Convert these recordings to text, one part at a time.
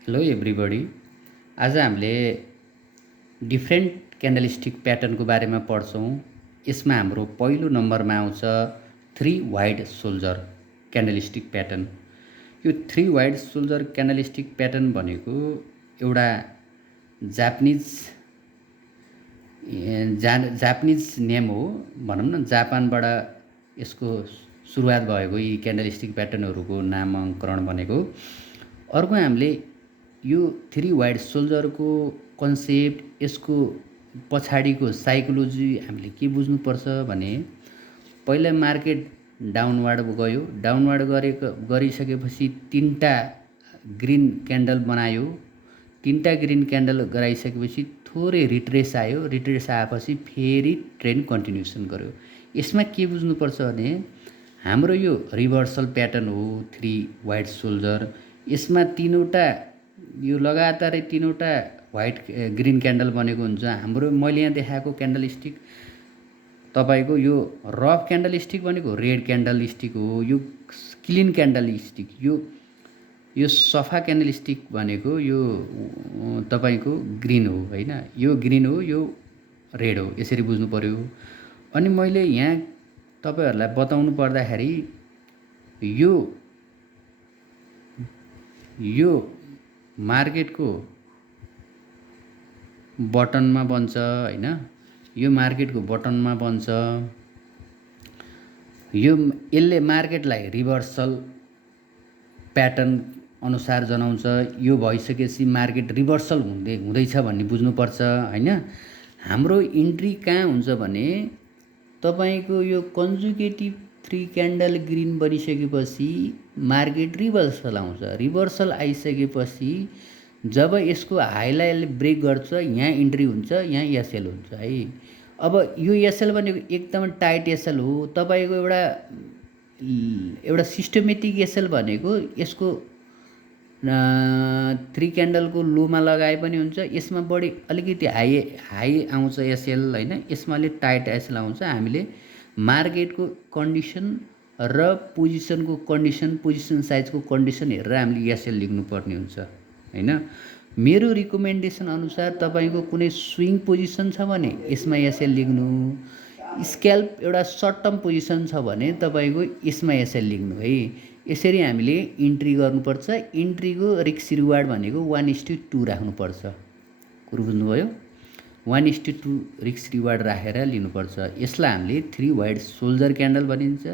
Hello everybody. आज हामीले different क्यान्डलस्टिक प्याटर्नको बारेमा पढ्छौँ। यसमा हाम्रो पहिलो नम्बरमा आउँछ थ्री वाइड सोल्जर क्यान्डलस्टिक प्याटर्न। यो थ्री वाइड सोल्जर क्यान्डलस्टिक प्याटर्न भनेको एउटा जापानिज नेम हो, भनौँ न। जापानबाट यसको सुरुवात भएको यी क्यान्डलस्टिक प्याटर्नहरूको नामाङ्करण भनेको। अर्को हामीले यो थ्री वाइड सोल्जरको कन्सेप्ट, यसको पछाडिको साइकोलोजी हामीले के बुझ्नुपर्छ भने, पहिला मार्केट डाउनवार्ड गयो, डाउनवार्ड गरिसकेपछि तीनटा ग्रिन क्यान्डल बनायो। तीनटा ग्रिन क्यान्डल गराइसकेपछि थोरै रिट्रेस आयो, रिट्रेस आएपछि फेरि ट्रेन्ड कन्टिन्युसन गर्यो। यसमा के बुझ्नुपर्छ भने, हाम्रो यो रिभर्सल प्याटर्न हो थ्री वाइड सोल्जर। यसमा तीनवटा यो लगातारै तीनवटा वाइट ग्रिन क्यान्डल बनेको हुन्छ। हाम्रो मैले यहाँ देखाएको क्यान्डल स्टिक तपाईँको यो रफ क्यान्डल स्टिक भनेको रेड क्यान्डल स्टिक हो। यो क्लिन क्यान्डल स्टिक, यो सफा क्यान्डल स्टिक भनेको यो तपाईँको ग्रिन हो, होइन? यो ग्रिन हो, यो रेड हो, यसरी बुझ्नु पर्यो। अनि मैले यहाँ तपाईँहरूलाई बताउनु पर्दाखेरि यो मार्केटको बटनमा बन्छ, होइन? यो मार्केटको बटनमा बन्छ। यसले मार्केटलाई रिभर्सल प्याटर्न अनुसार जनाउँछ। यो भइसकेपछि मार्केट रिभर्सल हुँदैछ भन्ने बुझ्नुपर्छ, होइन? हाम्रो इन्ट्री कहाँ हुन्छ भने, तपाईँको यो कन्जुगेटिभ थ्री क्यान्डल ग्रिन बनिसकेपछि मार्केट रिभर्सल आउँछ। रिभर्सल आइसकेपछि जब यसको हाईलाई यसले ब्रेक गर्छ, यहाँ इन्ट्री हुन्छ, यहाँ एसएल हुन्छ है। अब यो एसएल भनेको एकदम टाइट एसएल हो। तपाईँको एउटा सिस्टमेटिक एसएल भनेको यसको थ्री क्यान्डलको लोमा लगाए पनि हुन्छ। यसमा बढी अलिकति हाई आउँछ एसएल, होइन? यसमा अलिक टाइट एसएल आउँछ। हामीले मार्केटको कन्डिसन र पोजिसनको कन्डिसन, पोजिसन साइजको कन्डिसन हेरेर हामीले एसएल लेख्नुपर्ने हुन्छ, होइन? मेरो रिकमेन्डेसन अनुसार तपाईँको कुनै स्विङ पोजिसन छ भने यसमा एसएल लेख्नु। स्क्याल्प एउटा सर्ट टर्म पोजिसन छ भने तपाईँको यसमा एसएल लेख्नु है। यसरी हामीले इन्ट्री गर्नुपर्छ। इन्ट्रीको रिस्क रिवार्ड भनेको 1:2 राख्नुपर्छ। कुरो बुझ्नुभयो? 1:2 रिस्क रिवार्ड राखेर लिनुपर्छ। यसलाई हामीले थ्री वाइड सोल्जर क्यान्डल भनिन्छ।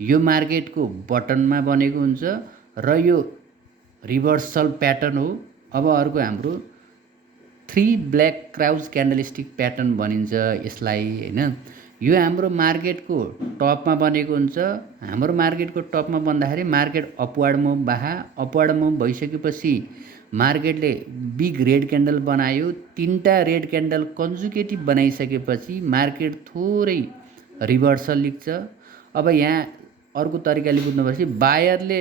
यो मार्केटको बटनमा बनेको हुन्छ र यो रिभर्सल प्याटर्न हो। अब अर्को हाम्रो थ्री ब्ल्याक क्राउज क्यान्डलस्टिक प्याटर्न भनिन्छ यसलाई, होइन? यो हाम्रो मार्केटको टपमा बनेको हुन्छ। हाम्रो मार्केटको टपमा बन्दाखेरि मार्केट अपवार्ड मुभ भइसकेपछि मार्केटले बिग रेड क्यान्डल बनायो। तीनटा रेड क्यान्डल कन्जुगेटिभ बनाइसकेपछि मार्केट थोरै रिभर्सल लिन्छ। अब यहाँ अर्को तरिकाले बुझ्नुपर्छ, बायरले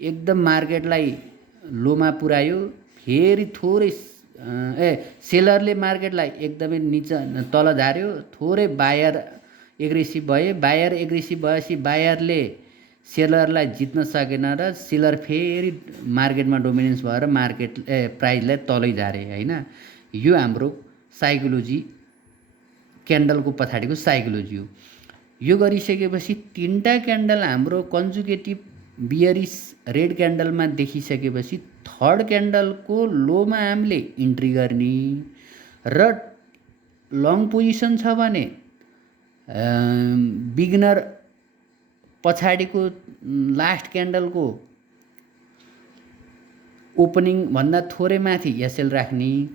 एकदम मार्केटलाई लोमा पुर्यायो, फेरि थोरै सेलरले मार्केटलाई एकदमै तल झार्यो, थोरै बायर एग्रेसिभ भए। बायर एग्रेसिभ भएपछि बायरले सेलरलाई जित्न सकेन र सेलर फेरि मार्केटमा डोमिनेन्स भएर प्राइसलाई तलै झारे, होइन? यो हाम्रो साइकोलोजी, क्यान्डलको पछाडिको साइकोलोजी हो। यो गरिसकेपछि तीनटा क्यान्डल हाम्रो कन्जुगेटिभ बियरिस रेड क्यान्डलमा देखिसकेपछि थर्ड क्यान्डलको लोमा हामीले इन्ट्री गर्ने र लङ पोजिसन छ भने बिगनर पछाडिको लास्ट क्यान्डलको ओपनिङभन्दा थोरै माथि एसएल राख्ने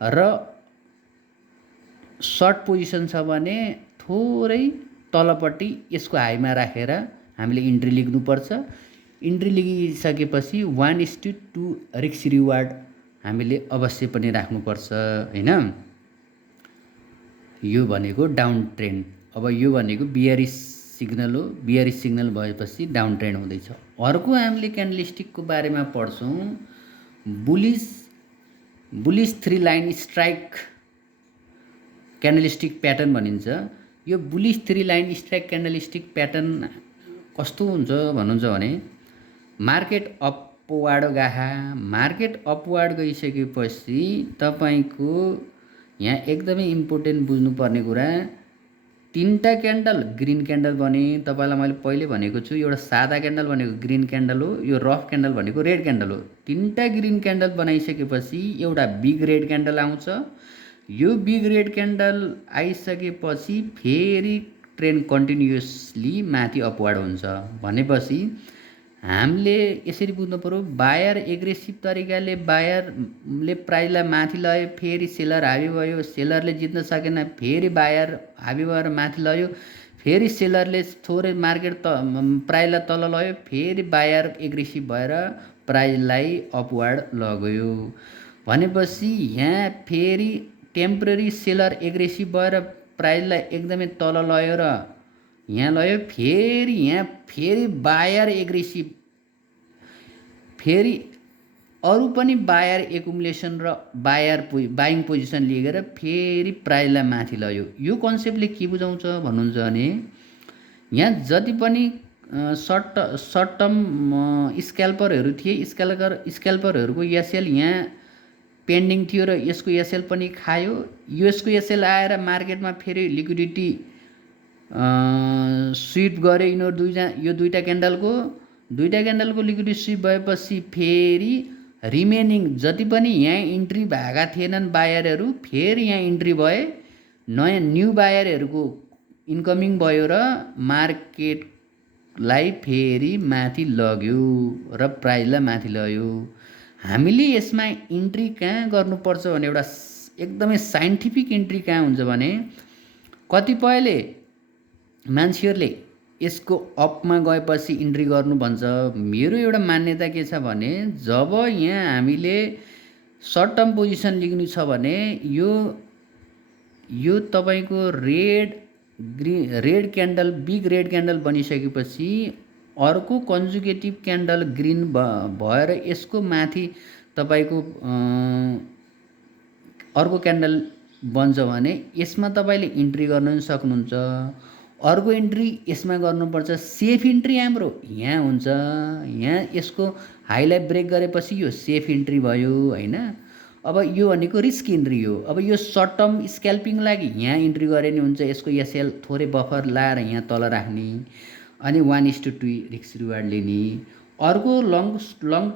र सर्ट पोजिसन छ भने थोरै तलपट्टि यसको हाईमा राखेर हामीले इन्ट्री लेख्नुपर्छ। इन्ट्री लेखिसकेपछि 1:2 रिस्क रिवार्ड हामीले अवश्य पनि राख्नुपर्छ, होइन? यो भनेको डाउन ट्रेन्ड। अब यो भनेको बियरिस सिग्नल हो। बियरिस सिग्नल भएपछि डाउन ट्रेन्ड हुँदैछ। अर्को हामीले क्यान्डलस्टिकको बारेमा पढ्छौँ, bullish three line strike candlestick pattern भनिन्छ। यो bullish three line strike candlestick pattern कस्तो हुन्छ भन्नुहुन्छ भने, मार्केट अप अपवार्ड गाहा। मार्केट अपवार्ड गइसकेपछि तपाईँको यहाँ एकदमै इम्पोर्टेन्ट बुझ्नुपर्ने कुरा, 3टा क्यान्डल ग्रिन क्यान्डल बने। तपाईँलाई मैले पहिले भनेको छु, एउटा सादा क्यान्डल भनेको ग्रिन क्यान्डल हो, यो रफ क्यान्डल भनेको रेड क्यान्डल हो। 3टा ग्रिन क्यान्डल बनाइसकेपछि एउटा बिग रेड क्यान्डल आउँछ। यो बिग रेड क्यान्डल आइसकेपछि फेरि ट्रेन्ड कन्टिन्युसली माथि अपवार्ड हुन्छ भनेपछि हामीले यसरी बुझ्नु पऱ्यो, बायर एग्रेसिभ तरिकाले बायरले प्राइसलाई माथि लयो, फेरि सेलर हाबी भयो, सेलरले जित्न सकेन, फेरि बायर हाबी भएर माथि लयो, फेरि सेलरले थोरै मार्केट प्राइसलाई तल लयो, फेरि बायर एग्रेसिभ भएर प्राइसलाई अपवार्ड लग्यो भनेपछि यहाँ फेरि टेम्पररी सेलर एग्रेसिभ भएर प्राइसलाई एकदमै तल लयो र यहाँ लयो, फेरि यहाँ फेरि बायर एग्रेसिभ, फेरि अरू पनि बायर एकुमुलेसन र बाइङ पोजिसन लिएर फेरि प्राइसलाई माथि लयो। यो कन्सेप्टले के बुझाउँछ भन्नुहुन्छ भने, यहाँ जति पनि सर्ट टर्म स्क्याल्परहरू थिए, स्क्याल्परहरूको एसएल यहाँ पेन्डिङ थियो र यसको एसएल पनि खायो। यसको एसएल आएर मार्केटमा फेरि लिक्विडिटी स्विप गरे यिनीहरू यो दुईटा क्यान्डलको लिक्विडिटी स्विप भएपछि फेरि रिमेनिङ जति पनि यहाँ इन्ट्री भएका थिएनन् बायरहरू फेरि यहाँ इन्ट्री भए, नयाँ न्यू बायरहरूको इन्कमिङ भयो र मार्केटलाई फेरि माथि लग्यो र प्राइसलाई माथि लग्यो। हामीले यसमा इन्ट्री कहाँ गर्नुपर्छ भने, एउटा एकदमै साइन्टिफिक इन्ट्री कहाँ हुन्छ भने, कतिपयले मान्छेहरूले यसको अपमा गएपछि इन्ट्री गर्नु भन्छ। मेरो एउटा मान्यता के छ भने, जब यहाँ हामीले सर्ट टर्म पोजिसन लिनु छ भने यो तपाईँको red candle big red candle बनिसकेपछि अर्को कन्जुगेटिभ क्यान्डल ग्रिन भएर यसको माथि तपाईँको अर्को क्यान्डल बन्छ भने यसमा तपाईँले इन्ट्री गर्न पनि सक्नुहुन्छ। अर्को इन्ट्री यसमा गर्नुपर्छ, सेफ इन्ट्री हाम्रो यहाँ हुन्छ। यहाँ यसको हाईलाई ब्रेक गरेपछि यो सेफ इन्ट्री भयो होइन। अब यो भनेको रिस्क इन्ट्री हो। अब यो सर्ट टर्म स्क्याल्पिङ लागि यहाँ इन्ट्री गरे नि हुन्छ, यसको एसएल थोरै बफर लाएर यहाँ तल राख्ने अनि 1:2 रिस्क रिवार्ड लिने। अर्को लङ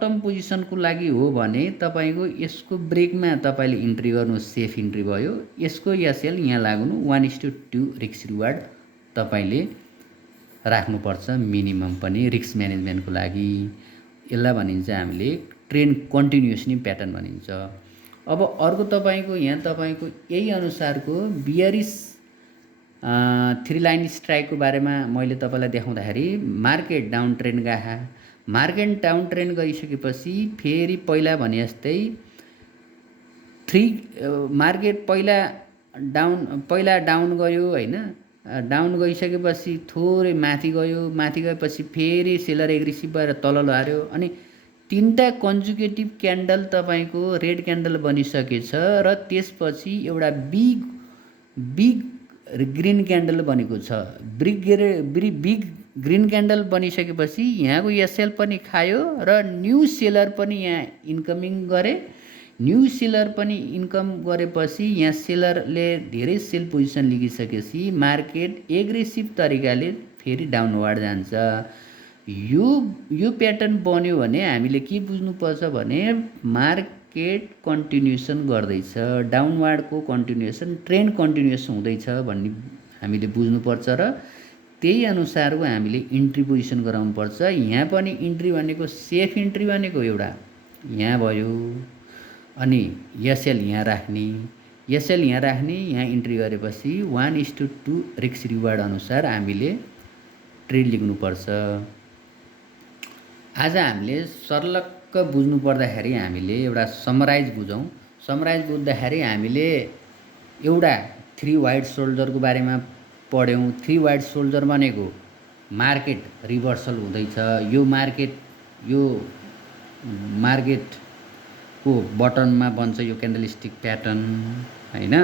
टर्म पोजिसनको लागि हो भने तपाईँको यसको ब्रेकमा तपाईँले इन्ट्री गर्नु, सेफ इन्ट्री भयो। यसको एसएल यहाँ लाग्नु 1:2 रिस्क रिवार्ड तपाईँले राख्नुपर्छ मिनिमम पनि रिस्क म्यानेजमेन्टको लागि। यसलाई भनिन्छ हामीले ट्रेन्ड कन्टिन्युसली प्याटर्न भनिन्छ। अब अर्को तपाईँको यहाँ तपाईँको यही अनुसारको बियरिस 3 लाइन स्ट्राइकको बारेमा मैले तपाईँलाई देखाउँदाखेरि मार्केट डाउन ट्रेन्ड गएको, मार्केट डाउन ट्रेन्ड गइसकेपछि फेरि पहिला भने जस्तै मार्केट पहिला डाउन गयो होइन। डाउन गइसकेपछि थोरै माथि गयो, माथि गएपछि फेरि सेलर एग्रेसिभ भएर तल लड्यो अनि 3टा कन्जुगेटिभ क्यान्डल तपाईँको रेड क्यान्डल बनिसकेछ र त्यसपछि एउटा बिग ग्रिन क्यान्डल बनेको छ। बिग ग्रिन क्यान्डल बनिसकेपछि यहाँको एसएल पनि खायो र न्यू सेलर पनि यहाँ इन्कमिङ गरे। न्यू सेलर पनि इन्कम गरेपछि यहाँ सेलरले धेरै सेल पोजिसन लिइसकेपछि मार्केट एग्रेसिभ तरिकाले फेरि डाउनवार्ड जान्छ। यो प्याटर्न बन्यो भने हामीले के बुझ्नुपर्छ भने मार्केट कन्टिन्युसन गर्दैछ, डाउनवार्डको कन्टिन्युसन ट्रेन्ड कन्टिन्युस हुँदैछ भन्ने हामीले बुझ्नुपर्छ र त्यही अनुसारको हामीले इन्ट्री पोजिसन गराउनुपर्छ। यहाँ पनि इन्ट्री भनेको सेफ इन्ट्री भनेको एउटा यहाँ भयो अनि एसएल यहाँ राख्ने, यहाँ इन्ट्री गरेपछि 1:2 रिस्क रिवार्ड अनुसार हामीले ट्रेड लेख्नुपर्छ। आज हामीले सर्लक्क बुझ्नु पर्दाखेरि हामीले एउटा समराइज बुझौँ। समराइज बुझ्दाखेरि हामीले एउटा 3 वाइट सोल्जरको बारेमा पढ्यौँ। 3 वाइट सोल्जर भनेको मार्केट रिभर्सल हुँदैछ, यो मार्केटको बटनमा बन्छ यो क्यान्डलस्टिक प्याटर्न होइन।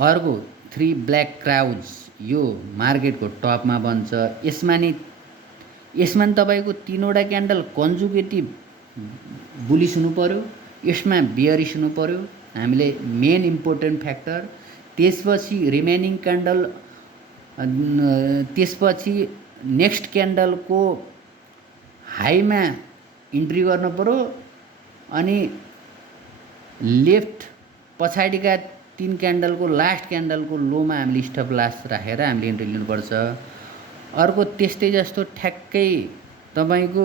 अर्को 3 ब्ल्याक क्राउड्स यो मार्केटको टपमा बन्छ। यसमा नि तपाईँको 3वटा क्यान्डल कन्जुगेटिभ बुलिस हुनु पऱ्यो, यसमा बियरिस हुनु पऱ्यो, हामीले मेन इम्पोर्टेन्ट फ्याक्टर। त्यसपछि रिमेनिङ क्यान्डल, त्यसपछि नेक्स्ट क्यान्डलको हाईमा इन्ट्री गर्नु पऱ्यो, अनि लेफ्ट पछाडिका 3 क्यान्डलको लास्ट क्यान्डलको लोमा हामीले स्टप लस राखेर हामीले इन्ट्री लिनुपर्छ। अर्को त्यस्तै जस्तो ठ्याक्कै तपाईँको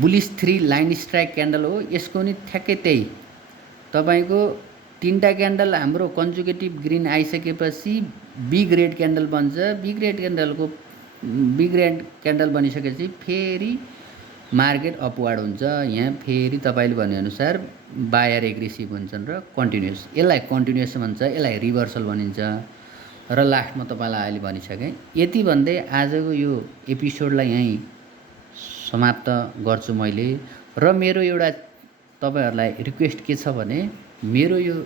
बुलिस 3 लाइन स्ट्राइक क्यान्डल हो, यसको नि ठ्याक्कै त्यही तपाईँको 3टा क्यान्डल हाम्रो कन्जुगेटिभ ग्रिन आइसकेपछि बी ग्रेड क्यान्डल बन्छ। बी ग्रेड क्यान्डल बनिसकेपछि फेरि मार्केट अपवार्ड हुन्छ। यहाँ फेरि तपाईँले भनेअनुसार बायर एग्रेसिभ हुन्छन् र कन्टिन्युस, यसलाई कन्टिन्युस भन्छ, यसलाई रिभर्सल भनिन्छ। र लास्टमा तपाईँलाई अहिले भनिसकेँ। यति भन्दै आजको यो एपिसोडलाई यहीँ समाप्त गर्छु मैले। र मेरो एउटा तपाईँहरूलाई रिक्वेस्ट के छ भने मेरो यो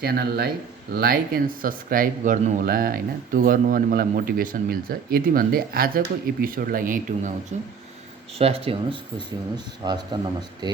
च्यानललाई लाइक एन्ड सब्सक्राइब गर्नुहोला हैन, त्यो गर्नु भने मलाई मोटिभेसन मिल्छ। यति भन्दै आजको एपिसोडलाई यहीँ टुङ्गाउँछु। स्वास्थ्य हुनुहोस्, खुसी हुनुहोस्, हस्त, नमस्ते।